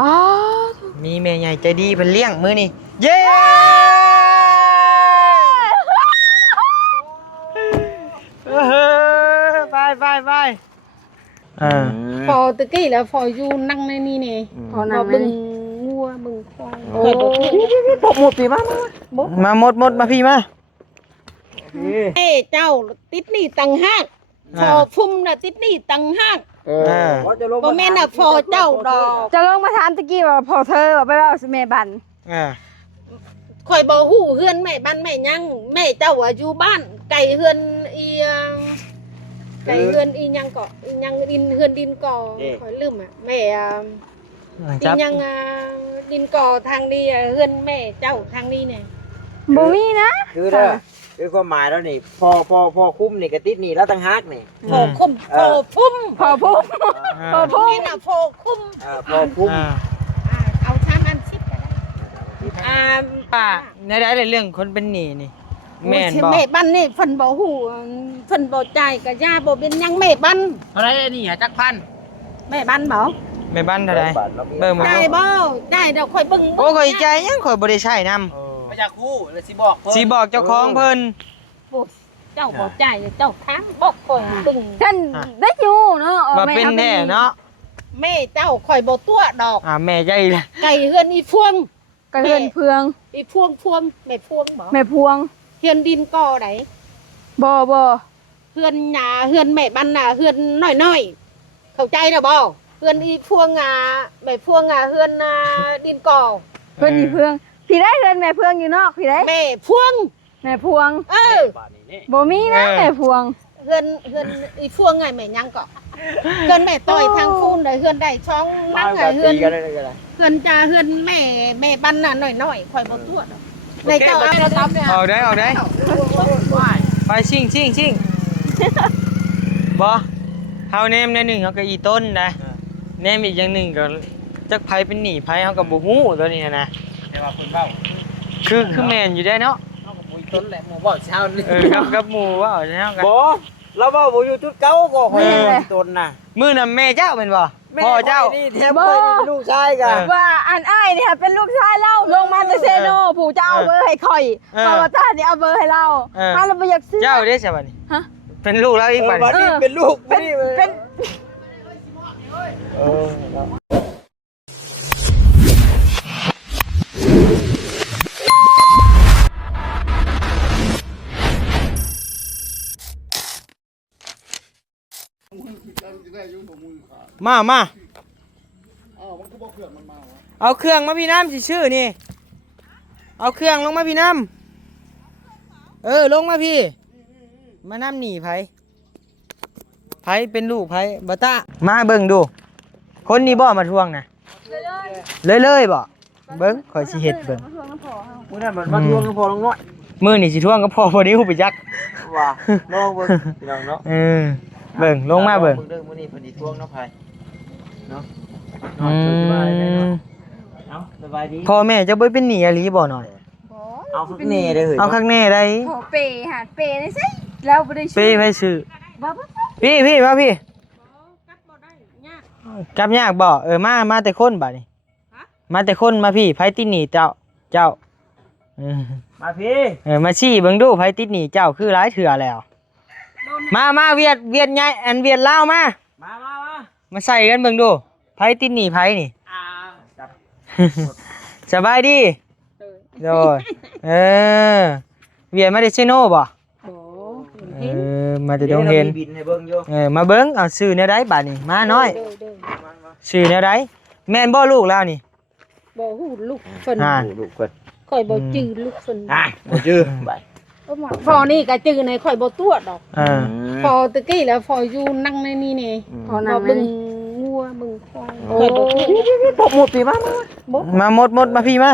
อ๋อมีแม่ใหญ่ใจดีเพิ่นเลี้ยงมื้อนี้เย้ไปพอตะกี้แล้วพออยู่นั่งในนี่นี่พอนั่งบึงงัวบึงควายโอ้ หมดปีมาหมดมาพี่มาเอ้เจ้าติดนี่ตังหักพอพุ่มน่ะติดนี่ตังหักบ่แม่นน่ะพอเจ้าดอกจะลงมาถามตะกี้ว่าพอเธอไปว่าแม่บันข่อยบ่ฮู้เฮือนแม่บ้านแม่ยังแม่เจ้าอยู่บ้านไก่เฮือนอีไก่เฮือนอียังก็อียังดินเฮือนดินก่อข่อยลืมอ่ะแม่อียังดินก่อทางนี้เฮือนแม่เจ้าทางนี้เนี่ยบ่มีนะคือเด้อคือความหมายแล้วนี่พอคุ้มนี่กระติดนี่แล้วตั้งฮักนี่พอคุ้มพอพุ่มพอพุ่มนี่น่ะพอคุ้มพอคุ้มเอาชามอัน10ก็ได้ป้าในได้เรื่องคนเป็นหนี้นี่แม่นบ่แม่บ้านนี่เพิ่นบ่ฮู้เพิ่นบ่จ่ายก็ย่าบ่เป็นหยังแม่บ้านเท่าไหร่นี่จักพันแม่บ้านบ่แม่บ้านเท่าไหร่เบิ่งมาได้บ่ได้เดี๋ยวค่อยเบิ่งโอ้ข่อยใจยังข่อยบ่ได้ใช้นำมาจากคู่แล้วสิบอกเพิ่นสิบอกเจ้าของเพิ่นโอ้เจ้าบ่จ่ายเจ้าถามบอกข่อยเบิ่งท่านได้อยู่เนาะว่าเป็นแท้เนาะแม่เจ้าข่อยบ่ตัวดอกแม่ใจล่ะไก่เฮือนอีพวงกระเฮือนเพืองอีพวงแม่พวงบ่แม่พวงเฮือนดินก่อไดบ่เฮือนหญ้าเฮือนแม่บ้านน่ะเฮือนน้อยๆเข้าใจแล้วบ่เฮือนอีพวงแม่พวงเฮือนดินก่อเพิ่นอีเพืองพี่ได้เฮือนแม่เพืองอยู่นอกพี่ได้แม่พวงบ่มีนะแม่พวงเฮือนอีพวงไงแม่ยังก็เฮือนแม่ต่อยทางฟูนได้เฮือนได้ช่องนั่งไงเฮือนจ่าเฮือนแม่บ้านน่ะน้อยๆข่อยบ่ตัวดอกในเจ้าเอาแล้วตับเนี่ยเอาได้ไปชิงบ่เฮาแนมในหนึ่งเฮาก็อีต้นนะแนมอีกอย่างหนึ่งก็จักไผเป็นหนี้ไผเฮาก็บ่ฮู้ตัวนี้นะแต่ว่าเพิ่นเว้าคือแม่นอยู่ได้เนาะเฮาก็บ่ต้นแหละหมู่เว้าเช้านี่กับหมู่เว้าเช้ากันบ่เราเว้าบ่อยู่จุดเก่าก็ข่อยต้นน่ะมื้อนั้นแม่เจ้าเป็นบ่พ่อเจ้านี่แถมข่อยนี่เป็นลูกชายกันว่าอันอ้ายนี่ค่ะเป็นลูกชายเราลงมาจากเซโนผู้เจ้าเอาเบอร์ให้ข่อยปาวต้านี่เอาเบอร์ให้เราถ้าเราบ่อยากซื้อเจ้าเด้ใช่บัดนี้ฮะเป็นลูกแล้วอีกบัดนี้เป็นลูกเป็นมาเอาเครื่องมาพี่น้ำสิชื่อนี่เอาเครื่องลงมาพี่น้ำลงมาพี่มาน้ำหนีไผเป็นลูกไผบ่ตามาเบิ่งดูคนนี้บ่มาทวงนะเลยบ่เบิ่งข่อยสิเฮ็ดเบิ่งมื้อนั้นมันมาทวงกับพ่อน้องน้อยมื้อนี้สิทวงกับพ่อพอดีฮู้ไปจักว่าลองเบิ่งพี่น้องเนาะเบิ่งลงมาเบิ่งเด้อมื้อนี้เพิ่นสิทวงเนาะไผเนาะสบายดีพ่อแม่จะบ่เป็นหนี้อีหลีบ่หน่อยเอาคักแน่เด้อเฮ้ยเอาคักแน่ได้พ่อเปหาเปได้ซิแล้วบ่ได้ซื้อเปไปซื้อพี่มาพี่กลับยากบ่มาแต่คนบัดนี้มาแต่คนมาพี่ไผติดหนี้เจ้ามาพี่มาชี้เบิ่งดูไผติดหนี้เจ้าคือหลายเถื่อแล้วมาเวียดใหญ่อันเวียดลาวมาใส่กันเบิ่งดูไผติดหนี้ไผนี่สบายดีโดยเวียดมาได้เชโน่บ่มาแต่ดงเห็นมาเบิ่งเอาซื้อแนวใดบัดนี้มาน้อยซื้อแนวใดแม่นบ่ลูกแล้วนี่บ่ฮู้ลูกเพิ่นลูกเพิ่นข่อยบ่จื้อลูกเพิ่นบ่จื้อไปพอนี่ก็จื้อในข่อยบ่ตัวดอกพอตะกี้แล้วพออยู่นั่งในนี่นี่พอบึงงัวบึงควายข่อยบ่ตัวหมดปีมาหมดมาพี่มา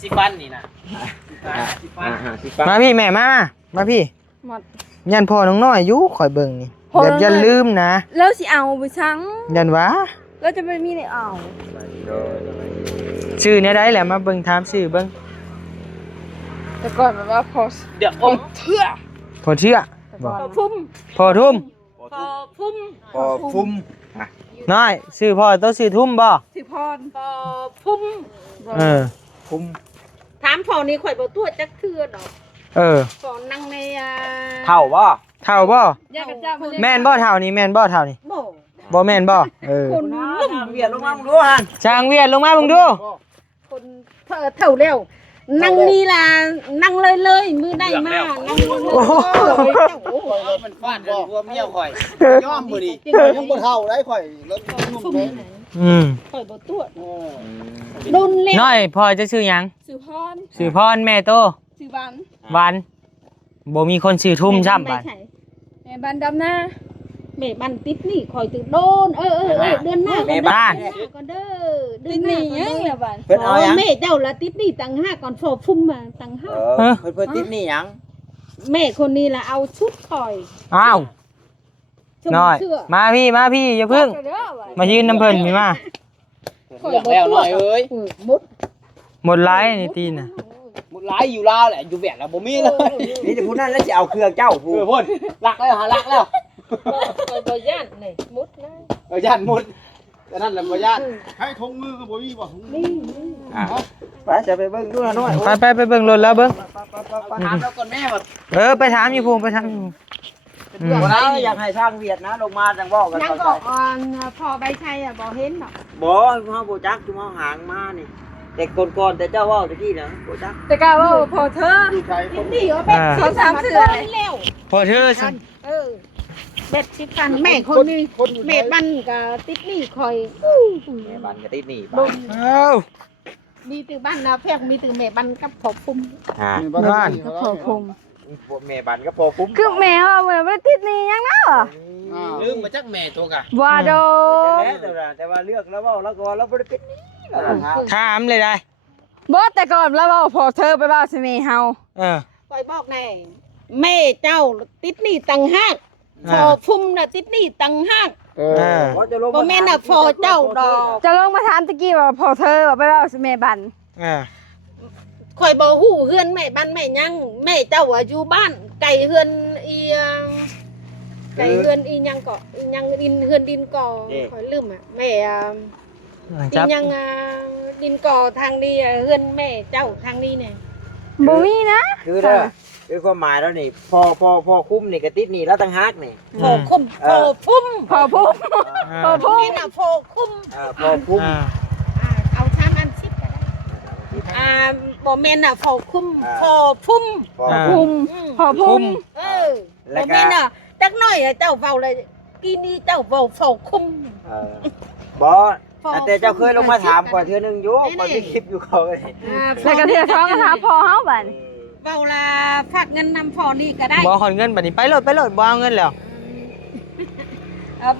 50 ปันนี่นะมาพี่แม่มาพี่ยันพ่อน้องน้อยอยู่ข่อยเบิ่งนี่แบบอย่าลืมนะแล้วสิเอาไปซังยันวะแล้วจะไม่มีได้เอาชื่อแนวใดแหละมาเบิ่งถามชื่อเบิ่ง แต่ก่อนแบบว่าพอเดี๋ยวพอเชื่อพอพุ่มพอทุ่มพอ พุ่ม พอฟุ้ม น้อยชื่อพ่อตัวชื่อทุ่มบ่ สิพร พอพุ่ม ฟุ้ม ถามพอนี่ข่อยบ่ตัวจักเทื่อดอก พอนั่งในเท่าบ่ เท่าบ่ ยากระเจ้ามา แม่นบ่เท่านี้แม่นบ่เท่านี้ บ่ บ่แม่นบ่ คน เวียนลงมาดูฮัน ช่างเวียดลงมาเบิ่งดู คนเท่าแล้วนั่งนี่ล่ะนั่งเลยมือได้มานั่งเลย มันฟาดรวมเมียข่อย ย่อมมือดิยังบ่เท่าได้ข่อยรถนุ่มเลย ข่อยบ่ตัวโดนเล่ น้อยพ่อจะชื่อหยัง สิพร ชื่อพรแม่โต สิบัน วันบ่มีคนชื่อทุ่มซ้ำบัด แม่บันดำหน้า แม่บันติดนี่ข่อยตึกโดนเดือนหน้าก็เด้อเดือนหน้า นี่ยังละบัน เพิ่นเอาหยัง แม่เจ้าละติดนี่ตัง5ก่อนฟอฟุ้มมาตัง5 เพิ่นติดนี่หยัง แม่คนนี้ละเอาชุดข่อย อ้าว ชม น้อย เสื้อ มาพี่อย่าพึ่ง มายืนน้ำเพิ่นพี่มา ข่อยบ่ตัวมุด หมดไลฟ์นี่ตีนน่ะ หมดหลายอยู่ลาวแหละอยู่แบกแล้วบ่มีเลย นี่จะพูดนั่นแล้วจะเอาเครื่องเจ้าพูด พ่นลักแล้วหาลักแล้ว ข่อยบ่ย่านนี่มุดนะ ย่านหมดแต่นั่นแหละบ่ย่าน ให้ทงมือก็บ่มีบ่ นี่ ไปจะไปเบิ่งดูหน่อย ไปเบิ่งรถแล้วเบิ่ง ถามแล้วก่อนแม่ว่า ไปถามอยู่ภูมิไปถามอยู่ วันนั้นอยากให้สร้างเวียดนะลงมาจังบอกกัน ยัง ก่อน ก็พอใบชัยอ่ะบ่เห็นดอก บ่เฮาบ่จักจุมเฮาหางมานี่แต่ก่อนแต่เจ้าเว้าตะกี้นะบ่จัก แต่กาว่าพอเธอ ผู้ชายค ติ น ดนี่เอาเป็ดสิบ3เสื้อแล้ว พอเธอสิ เบ็ดสิพันแม่คนนี้แม่บันก็ติดนี่ข่อย แม่บ้านก็ติดนี่ บ่ เอ้า มีตือบ้านนาแพกมีตือแม่บันกับขอบปุ่ม มีบ้าน ก็พอคง แม่บ้านก็พอคุ้ม คือแม่ว่าเหมือนบ่ได้ติดนี่ยังนะ ลืมมาจักแม่ตัวกะ ว่าโด แต่ว่าเลือกแล้วเว้าแล้วก็เราบ่ได้เป็นนี่แล้วครับ ถามเลยได้ บ่แต่ก่อนแล้วว่าพอเธอไปว่าสิแม่เฮา ข่อยบอกแน่แม่เจ้าติดนี่ตังหักพอพุ่มน่ะติดนี่ตังหัก บ่แม่นน่ะพอเจ้าดอก จะลงมาถามตะกี้ว่าพอเธอไปว่าสิแม่บัน ข่อยบ่ฮู้เฮือนแม่บ้านแม่ยังแม่เจ้าอ่ะอยู่บ้านไก่เฮือนอีไก่เฮือนอีหยังก็อีหยังดินเฮือนดินก่อข่อยลืมอ่ะแม่อี จับ หยังดินก่อทางนี้เฮือนแม่เจ้าทางนี้เนี่ย บ่มีนะ คือเด้อคือความหมายแล้วนี่พอคุ้มนี่ก็ติดนี่แล้วตั้งฮักนี่ พอคุ้มพอพุ่ม พอพุ่มพอพุ่ม นี่น่ะพอคุ้ม พอคุ้ม เอาชามอันชิดก็ได้บ่แม่นน่ะพอคุ้มพอพุ่ม พอ พุ่มพอพุ่ม บ่แม่นน่ะจักหน่อยเจ้าเว้าเลยกี่นี้เจ้าเว้าพอคุ้ม บ่แต่เจ้าเคยลงมาถามก่อนเทื่อนึงอยู่ก่อนที่คลิปอยู่เขาเลย แล้วก็เทื่อท้องก็ถามพอเฮาบัด เว้าละฝากเงินนำพอนี่ก็ได้ บ่ขอนเงินบัดนี้ไปโลดบ่เอาเงินแล้ว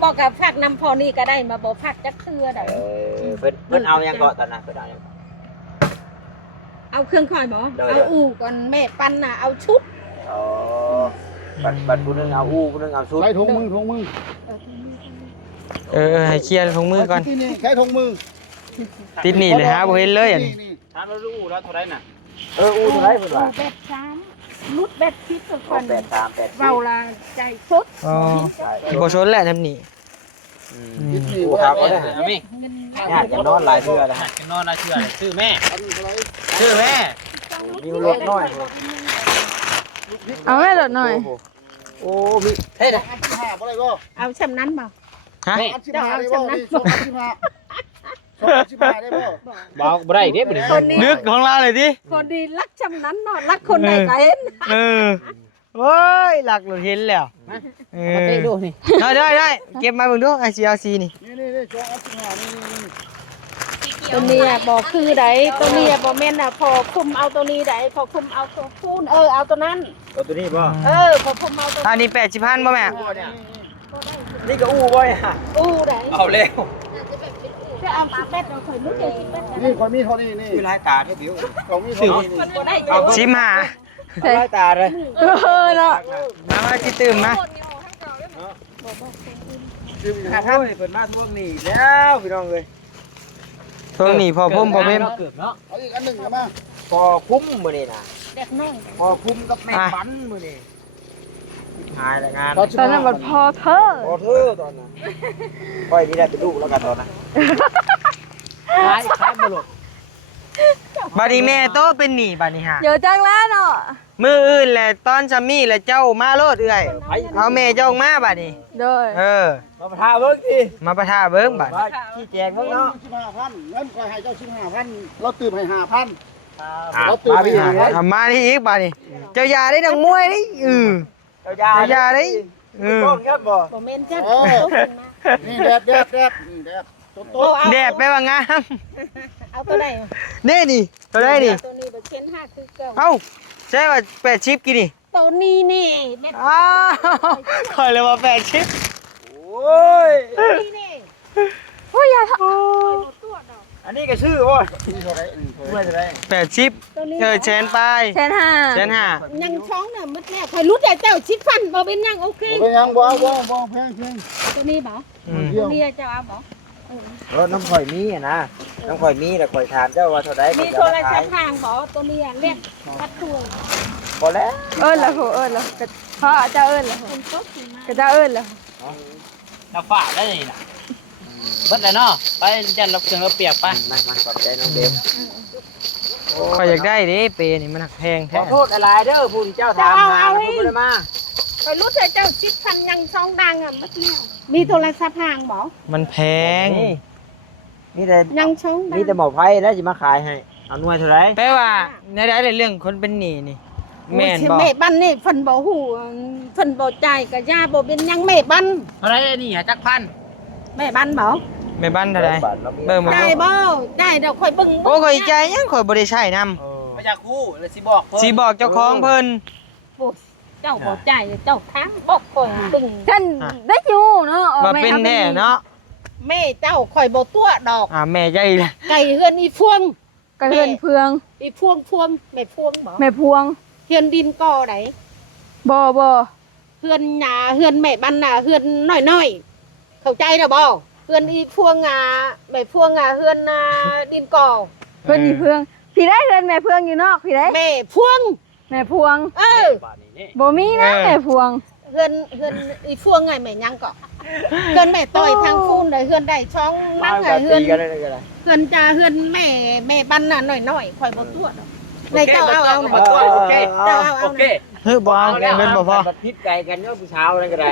บอกกับฝากนำพอนี่ก็ได้มาบ่ฝากจักเทื่อได้ เพิ่นเอายังก่อนตอนนั้นเพิ่นเอายัง เอาเครื่องคอยบ่เอาอู่ก่อนแม่ปันน่ะเอาชุด อ๋อบัดผู้นึงเอาอู้ผู้นึงเอาชุด ใช้ทงมือ ให้เคลียร์ถุงมือก่อน ที่นี่ใช้ทงมือ ติดหนีเลยฮะบ่เห็นเลยอันนี้ ถามแล้วรู้แล้วเท่าไหร่น่ะ อู้เท่าไหร่เพิ่นว่า แบต3รุดแบตคิดก่อน 8 3 8 เว้าละใจสด อ๋อบ่ชนแหละทำนี่ อู้ครับก็ได้ เอาแม่ ญาติจะนอนหลายเทื่อแล้ว จะนอนน่าเชื่อชื่อแม่ชื่อแม่ มีรถน้อย เอาแม่ลดหน่อย โอ้มี เฮ้ยนะ 15บ่ได้บ่ เอาชำนั้นบ่ ฮะ 15ได้บ่นี่15ได้บ่ บอกบ่ได้เด้บ่ได้ คนนี้ นึกของเราเลยดิ คนดีรักชำนั้นเนาะรักคนใดก็เห็น โอ้ยหลักหลุดเห็นแล้ว มาเตะดูนี่ ได้เก็บมาเบิ่งดูไอซีเอาซีนี่ นี่จอง15นี่ ตัวนี้บ่คือใดตัวนี้บ่แม่นน่ะพอคุมเอาตัวนี้ใดพอคุมเอาตัวพูนเอาตัวนั้น ตัวนี้บ่ พอคุมเอาตัว อันนี้80,000บ่แม่ นี่ก็อู้บ่อ่ะ อู้ใด เอาแล้ว จะเอา10เม็ดเราเคยรู้จัก10เม็ด นี่คนมีเท่านี้นี่ คือหลายตาเท่บิว ของมีเท่านี้ มันบ่ได้ ชิมหา หลายตาเลย เนาะ มาสิตื่มมา คือ5,000เพิ่นมาทวงหนี้แล้วพี่น้องเอ้ย ทวงหนี้พอพุ่มพอเพิ่ม เกือบเนาะ เอาอีกอันหนึ่งกันมา พอคุ้มมื้อนี้น่ะ เด็กน้อย พอคุ้มกับแม่ปันมื้อนี้ หายแล้วงาน ตอนนั้นมันพอเธอ โอ้เธอตอนนั้นค่อยนี่ได้เป็นลูกแล้วกันตอนนั้น ขายบ่ลูก บัดนี้แม่โตเป็นหนี้บัดนี้ฮะ เดี๋ยวจังแล้วเนาะ มื้ออื่นแหละตอนซัมมี่แหละเจ้ามาโลดเอื้อยเอาแม่เจ้ามาบัดนี้ โดย เออ มาประทาเบิ่งสิ มาประทาเบิ่งบัด ว่าขี้แจงเบิ่งเนาะ 15,000เงินค่อยให้เจ้า15,000เราตื่นให้5,000 เราตื่นพี่ เอามานี่อีกบัดนี้เจ้าอย่าได้ดังมวยนี่เจ้าอย่าได้ ต้องเงี้ยบ่ บ่แม่นจัก นี่แดดนี่แดดโต๊ะ แดดไปว่างาม เอาตัวใด นี่นี่ตัวได้นี่ ตัวนี้บ่เช่น5คือเก่า เอ้าใช่ว่า80กี่นี่ ตัวนี้นี่แม่น อ้าวคอยเลยว่า80 โอ้ย นี่นี่ โอ้ยอย่าท ตัวดอก อันนี้ก็ชื่อบ่เมื่อจะได้ 80 ตัวนี้ แชนไป ำแสนห้า แชนห้า ยังช้องน่ะมึดแล้วใครรู้แต่เจ้าชิดฟันบ่เป็นยังโอเค เป็นยังบ่แพง ตัวนี้บ่ อืม ตัวนี้เจ้าเอาบ่ น้ำข่อยมีนะน้ำข่อยมีแต่ข่อยถามเจ้าว่าเท่าใด มี ข่อยจะ โทร มา ศั ขา พ ย ท์ทางบ่ตัวนี้เรียกวัดตัว บ่แล้ว เอิ้นละโหเอิ้นละเพราะเจ้าเอิ้นละ คนโต๊ะขึ้นมา ก็เจ้าเอิ้นละ น้ำฝาได้นี่น่ะเบิดเลยเนาะไปยันเราเครื่องเราเปียกไป มาขอบใจน้องเดม คอยอยากได้เด้เปนี่มันหักแพง ข แท้ อโทษอะไรเด้อผู้ที่เจ้าถามหาผู้บ่ได้มา ใครรู้แต่เจ้าชิดฟันยังช้องดังอ่ะมึดแล้วมีโทรศัพท์ทางบ่ มันแพง นี่แต่ ยังช้องดัง นี่แต่หมอไผ่แล้วสิมาขายให้เอาหน่วยเท่าไหร่ แปลว่าในได้เรื่องคนเป็นหนี้นี่แม่นบ่ แม่บ้านนี่เพิ่นบ่ฮู้เพิ่นบ่จ่ายก็ย่าบ่เป็นหยังแม่บ้าน เท่าไรนี่จักพัน แม่บ้านบ่ แม่บ้านเท่าใดเบิ่งมา จ่ายบ่จ่ายเดี๋ยวค่อยเบิ่ง โอ้ข่อยใจยังข่อยบ่ได้ใช้นำ มาจากคู่เลยสิบอกเพิ่น สิบอกเจ้าของเพิ่น โอ้เจ้าบ่จ่ายเจ้าค้างบ่ค่อยเบิ่ง ท่านได้อยู่เนาะ ว่าเป็นแน่เนาะ แม่เจ้าค่อยบ่ตัวดอก แม่ใจละ ไก่เฮือนอีพวง กระเฮือนเพือง อีพวงแม่พวงบ่ แม่พวง เฮือนดินก่อได บ่ เฮือนหญ้าเฮือนแม่บ้านน่ะเฮือนน้อยๆเข้าใจแล้วบ่เฮือนอีพวงแม่พวงเฮือนดินก่อ เพิ่นนี่เพืองพี่ได้เฮือนแม่เพืองอยู่นอกพี่ได้ แม่พวง แม่พวง เออ บ่มีนะแม่พวง เฮือนอีพวงไงแม่ยังก็เฮือนแม่ต่อยทางฟูนได้เฮือนได้ช่องนั่งไงเฮือน กันเลยกันเลย เฮือนจ่าเฮือนแม่บ้านน่ะน้อยๆค่อยบ่ตัวดอกในเจ้าเอา โอเค เจ้าเอา โอเค เฮ้ยบ่เอาเงินบ่พอ พิษไก่กันเนาะผู้เช้านั่นก็ได้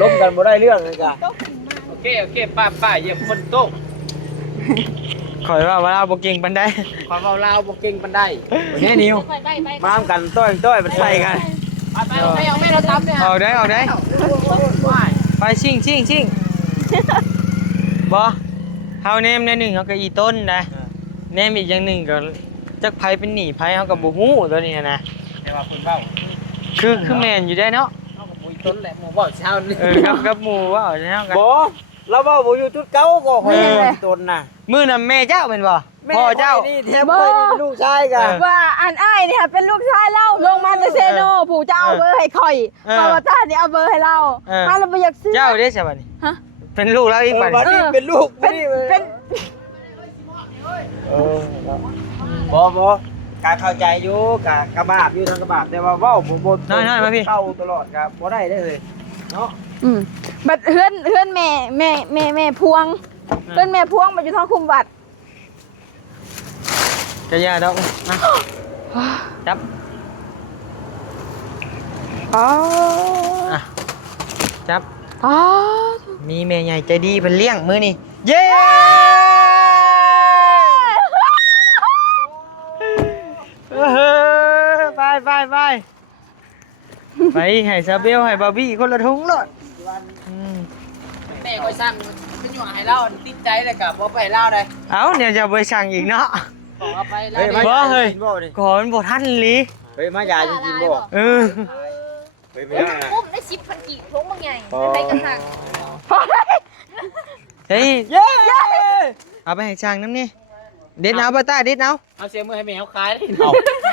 ล้มกันบ่ได้เรื่องเลยกัน โอเคป้าเยี่ยมคนโต๊ะ ข่อยว่าเราบ่เก่งปานใด ขอเว้าลาวบ่เก่งปานใด แน่นิว มากันต้อยมันใส่กัน ไปเอาแม่เราตำเนี่ย ออกได้ไปชิงบ่เฮาแนมในหนึ่งเฮาก็อีต้นนะแนมอีกอย่างหนึ่งก็จักไผเป็นหนี้ไผเฮาก็บ่ฮู้ตัวนี้นะ แต่ว่าคุณเว้า คือแม่นอยู่ได้เนาะ เอากับปุ๋ยต้นแหละหมู่เว้าเช้านี่ กับหมู่ว่าเนาะกัน บ่เราเว้าบ่อยู่จุดเก่าก็ข่อยตนน่ะ มื้อนั้นแม่เจ้าเป็นบ่พ่อเจ้า นี่แถมข่อยนี่เป็นลูกชายกัน ว่าอันอ้ายนี่ค่ะเป็นลูกชายเราลงมาจากเซโนผู้เจ้าเอาเบอร์ให้ข่อยเพราะว่าตานี่เอาเบอร์ให้เราถ้าเราบ่อยากซื้อ เจ้าเด้ใช่บัดนี้ ฮะ เป็นลูกแล้วอีกบัด บัด นี้ นี้เป็นลูก เป็น บ่การเข้าใจอยู่กะบาปอยู่ทางกะบาปแต่ว่าเว้าบ่เข้าตลอดครับบ่ได้เลยเนาะ บัดเฮือนแม่พวงเฮือนแม่พวงมาอยู่ทางคุมวัด จะย่าดอกมาจับ อ๋อ อ่ะจับ อ๋อ มีแม่ใหญ่ใจดีเพิ่นเลี้ยงมื้อนี้เย้ ไปให้ซาเบลให้บาร์บี้คนละถุงเลยอืม แม่ก็สั่งเป็นอยู่ให้เราติดใจเลยกับบ่ไปเล่าเลย เอาเนี่ยจะไปสั่งอีกเนาะ ขอเอาไปแล้ว บ่เฮ้ยก่อนบ่ทันลี เฮ้ยมายาจริงๆบ่ เออ เฮ้ยไม่ได้นะ อุ้มได้10,000กีบทงบางใหญ่ไปกันทาง เฮ้ย เย้ เอาไปให้ช่างน้ำนี่เด็ดเอาบ่ตาเด็ดเอา เอาเสียมือให้แม่เขาขายเลย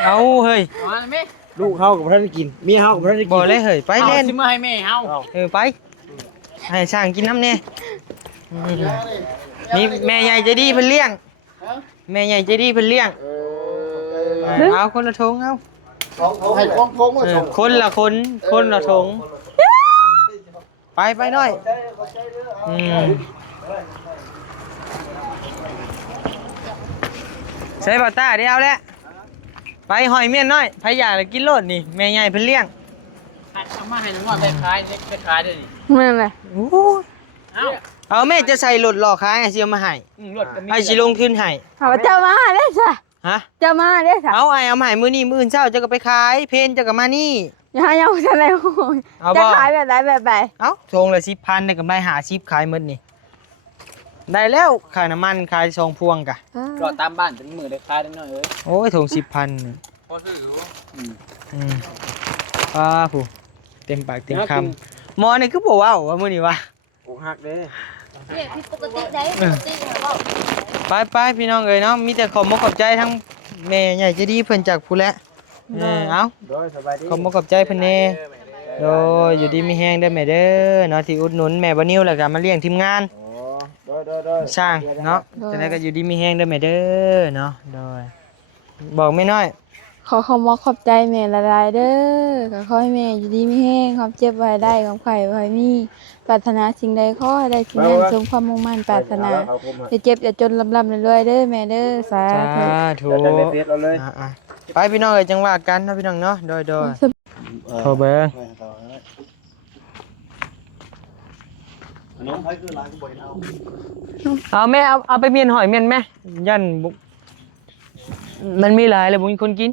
เอาเฮ้ย เอาแม่ ลูกเฮากับท่านกินเมียเฮากับท่านกิน บ่เลยเฮ้ยไป เอา เล่น สิมือให้แม่เฮา ไปให้ช่างกินน้ำนี่นี่แม่ใหญ่ใจดีเพิ่นเลี้ยงแม่ใหญ่ใจดีเพิ่นเลี้ยงเอาคนละถุงเอา ให้คล้องๆมาส่ง คนละคนละถุง ไปหน่อยใส่บ่ตาเดี๋ยวเอาแล้วไปหอยเมียนน้อยไผอยากเลยกินโลดนี่แม่ใหญ่เพิ่นเลี้ยง เอามาให้น้องว่าไปขายไปขายด้วยนี่ แม่นเลย โอ้ย เอ้า เอาแม่จะใส่รถหล่อขายให้สิเอามาให้ รถก็มี ให้สิลงทุนให้ เอาเจ้ามาเด้อจ้ะ ฮะ เจ้ามาเด้อจ้ะ เอามาให้มื้อนี้มื้ออื่นเช้าจะก็ไปขายเพนจะก็มานี่ อย่ายังจะเลย เอาบ่ จะขายแบบไหนแบบไหน เอ้าทงละ10,000ได้กำไร50ขายหมดนี่ได้แล้วขายน้ำมันขายซองพวงกะ รอตามบ้านเป็นมือได้ขายได้หน่อยเอ้ย โอ้ยทง10,000นี่ พอซื้ออยู่ ผู้เต็มปากเต็มคำหมอนี่คือบ่เว้าว่ามื้อนี้วะ อกหักเด้ เนี่ยผิดปกติได้ปกติเหรอ ไปพี่น้องเอ้ยเนาะมีแต่ขอบมกขอบใจทั้งแม่ใหญ่ใจดีเพิ่นจากผู้และเอา โดยสบายดี ขอบมกขอบใจเพิ่นแน่โดยอยู่ดีมีแฮงเด้อแม่เด้อเนาะที่อุดหนุนแม่บ่นิวแล้วก็มาเลี้ยงทีมงาน โดย สร้างเนาะจังได๋ก็อยู่ดีมีแฮงเด้อแม่เด้อเนาะโดยบอกแม่น้อย ขอขอบใจแม่ละลายเด้อก็ขอให้แม่อยู่ดีไม่แห้งความเจ็บไว้ได้ความไข่ไว้มีปรารถนาสิ่งใดขอให้ได้สิ่งนั้นสมความมุ่งมั่นปรารถนาอย่าเจ็บอย่าจนลำรวยๆเด้อแม่เด้อสา สา ธุ ธุ จะไปเฟซเราเลย อ่ะๆไปพี่น้องเอ้ยจังว่ากันเนาะพี่น้องเนาะโดยโทรเบิ่ง น้องไผคือหลานก็บ่เห็นเอา เอาแม่เอาไปเมียนหอยเมียนแม่ยันบุมันมีหลายเลยบุมีคนกิน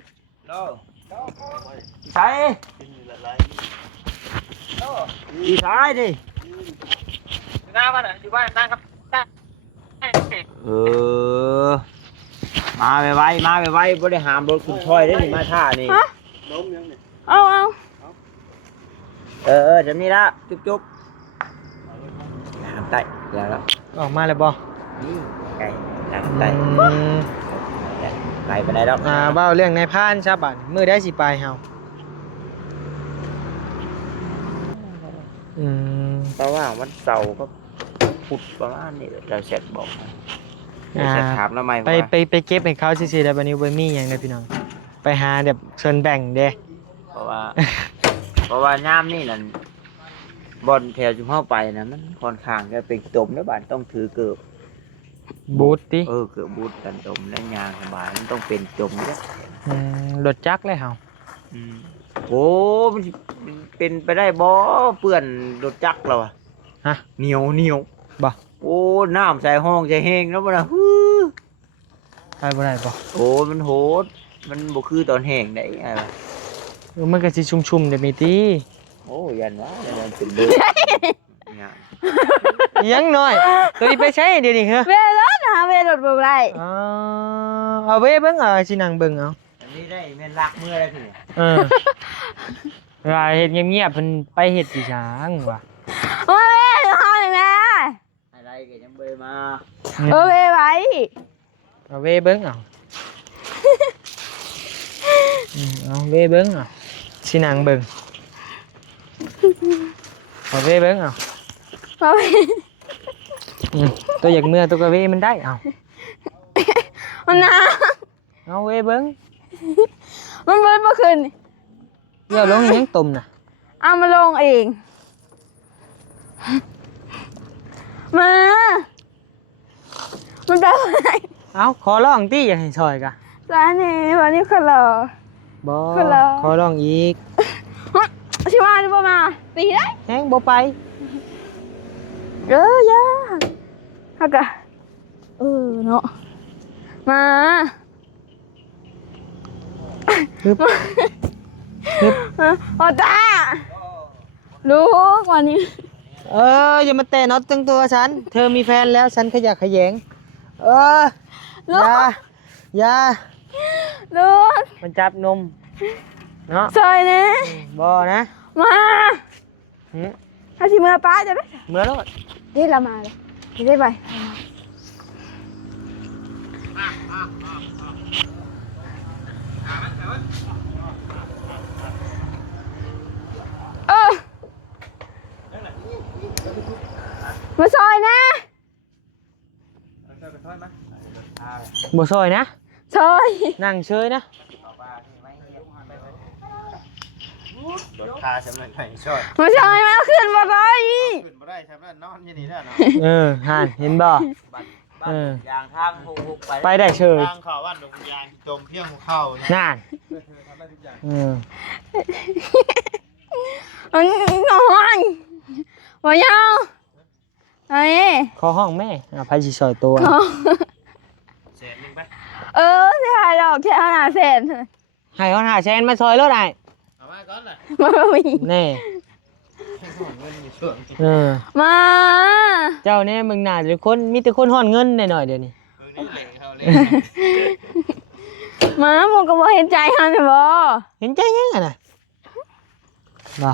ใช่อีสายดิ หน้าบ้านน่ะอยู่บ้านนั่งครับ เออมาไปไว้บ่ได้หามรถคุณช่อยได้นี่มาท่านี่ ล้มยังนี่ เอา จำนี้ละจุ๊บหามไตแล้ว ออกมาเลยบ่ นี่ไก่หามไตไก่ไปไหนดอก เบ้าเรื่องในพานชาวบ้านมื้อได้สิไปเฮาเพราะว่าวันเสาร์ก็พุธประมาณนี้เราเสร็จบอกเสร็จถามแล้วไหม ไปเก็บให้เขาซื่อๆได้บัดนี้บ่มีหยังเด้อพี่น้องไปหาแบบส่วนแบ่งเด้ เพราะว่าย่ามนี่นั่นบอลแถวจุ่มเข้าไปนะมันค่อนข้างจะเป็นตมแล้วบ้านต้องถือเกือบ บูทติ เกือบบูทกันตมแล้วยางสบายมันต้องเป็นจมเนี่ย รถจักรเลยเฮา โอ้มันเป็นไปได้บ่เปื่อนรถจักรเราอะ ฮะ เหนียว บ่ โอ้น้ำใส่ห้องใส่แห้งแล้วมันอะ ไปบ่ได้บ่ โอ้มันโหดมันบ่คือตอนแห้งได้ไงวะ มันก็สิชุ่มๆเด้แม่ติ โอ้ยันวะยันเป็นเลือดงาน ยังน้อยตัวนี้ไปใช้เดี๋ยวนี้เหรอ เวรถนะเวรถบ่ได้ เอาเว้เบิ่งสินั่งเบิ่งเอา อันนี้ได้เป็นรักเมื่อไรคือ รายเฮ็ดเงียบๆเพิ่นไปเฮ็ดสิช้างว่ะ มาเวเฮานี่แม่ อะไรก็ยังเบยมา เวไว้ เอาเว้เบิ่งเอาเอาเว้เบิ่งเอาสินั่งเบิ่งเอาเว้เบิ่งเอา มาเว ตัวอยากเมื่อตัวก็เว้มันได้เอา มันนะ เอาเว้เบิ่ง มันเบิดบ่ขึ้น เดี๋ยวลงยังตุ่มน่ะ เอามาลงเองมามันไปไหน เอาขอร้องติอยากให้ช่วยกะ สานี่วันนี้คนรอ บ่ คือเหรอ ขอร้องอีก ชิมาหรือเปล่ามาตีได้ แฮงบ่ไป ย่าฮักกะเนาะมา ฮึบ โอ้ตาลูกวันนี้ อย่ามาแตะน็อตตั้งตัวฉันเธอมีแฟนแล้วฉันขยะแขยงอย่า ลูก มันจับนมเนาะ ซอยนะ บ่นะ มาถ้าชิมือป้าจะได้ เมื่อแล้ว เดี๋ยวเรามาเลยได้ไปมาซอยนะ บ่ซอยนะ ซอย นั่งเฉยนะ รถคาสำนักไผ่ช่อย มาใช่มาขึ้นมาได้ ขึ้นบ่ได้สำนักนอนอยู่นี่แล้วเนาะ ห่านเห็นบ่ บ้านยางทางหุก ไปได้เฉย ทางเข้าบ้านดงยางจมเพียงหัวเข้าเนี่ย น่านมันนอนมายาวไอ้ ขอห้องแม่ไผสิซอยตัว แสนนึงไป ใช่หรอกแค่ขนาดเศษ ให้เขาหาแชนมาซอยรถได้ เอามาก่อนน่ะ มันไม่มี แน่ เงินมีช่วง มา เจ้าเนี่ยมึงน่าจะคนมีแต่คนห่อนเงินหน่อยๆเดี๋ยวนี้ เพิ่งนี่เลยเขาเลย มาผมก็บอกเห็นใจเขาใช่บ่ เห็นใจยังไงน่ะบ่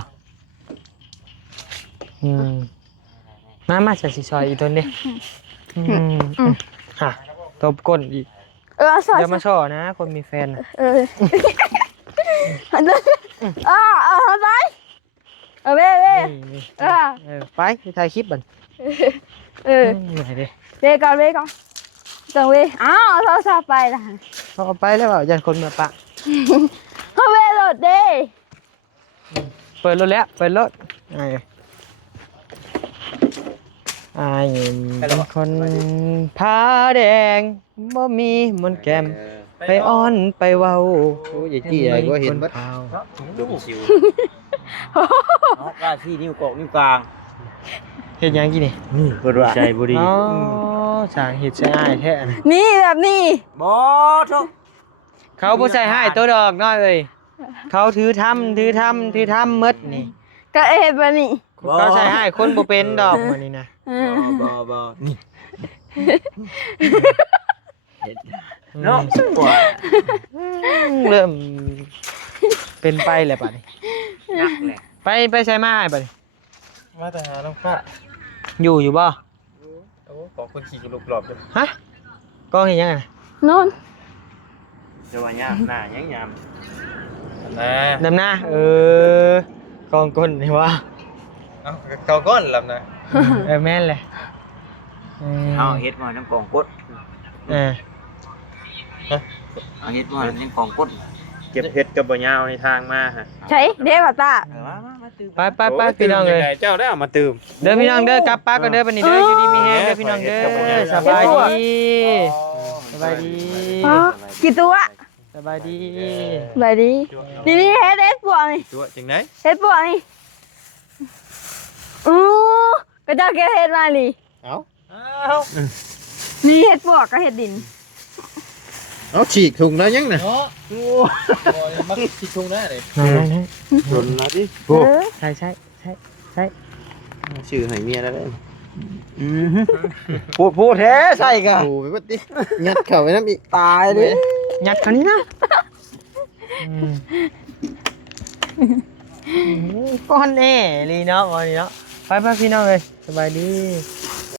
มาจะสิซอยอีตัวนี้ฮะตบก้นอีก สอด อย่ามาช่อนะคนมีแฟนน่ะ ไปเว้ นี่ ไปถ่ายคลิปบันไหนดิ เว้ก่อนจังเว้อ้าวโทรศัพท์ไปละ เอาไปแล้วเปล่ายันคนมาปะ เขาเว้โหลดเด้ เปิดรถแล้วเปิดรถเป็นคนผ้าแดงบ่มีมนต์แก้มไปอ้อนไปเว้า โอ้ยจี้อะไรก็เห็น ค บัด เผา จุ่มชิวเอากล้าที่นิ้วโกกนิ้วกลาง เฮ็ดหยังกี่นี่ นี่เพิ่นว่าใจบ่ดี อ๋อสร้างเฮ็ดใช้อ้ายแท้นะ นี่แบบนี้ บ่ทุก เขาบ่ใส่ให้ตัวดอกน้อยเอ้ยเขาถือทำหมดนี่ ก็เอ็ดแบบนี้ เขาใส่ให้คนบ่เป็นดอกมื้อนี้นะ บ่นี่เนาะสักกว่า เริ่มเป็นไปแล้วบัดนี้ นักแหละ ไปใช้ไม้บัดนี้ มาแต่หาน้องฟ้า อยู่บ่ โอ้ของคนขี่กระลุกหลอบเลย ฮะกองเฮ็ดหยังอ่ะ นอน จะว่าย่ามหน้ายังยามนะ ดำหน้ากองก้นนี่ว่า เอ้าเขาก้อนลำนะ แม่นเลย เอาเฮ็ดมาทั้งกองกด เออ เอาเฮ็ดมาทั้งกองกด เก็บเห็ดกับบ่ยาวในทางมาฮะ ใช้เด้ป่ะตา มาตื่น ไปพี่น้องเลย เจ้าได้เอามาตื่ม เด้อพี่น้องเด้อกลับป้ากันเด้อบัดนี้เด้ออยู่ดีมีแฮงเด้อพี่น้องเด้อสบายดีสบายดี กี่ตัว สบายดี ไปดีนี่เฮ็ดปวกนี่ ตัวจังไหน เฮ็ดปวกนี่ก็เจ้าแกเฮ็ดมานี่ เอ้า นี่เฮ็ดปวกก็เฮ็ดดิน เอาฉีกถุงแล้วยังน่ะ มักสิชงได้เลย โดนนะดิ ใช่ใช่ ชื่อให้เมียแล้วเด้พูดแท้ใส่กะโอ้ยบัดดิงัดเข้าไปน้ำอีกตายเลย ยัดเขานี้นะก้อนแน่ลีเนาะวันนี้เนาะไปพี่น้องเลยสบายดี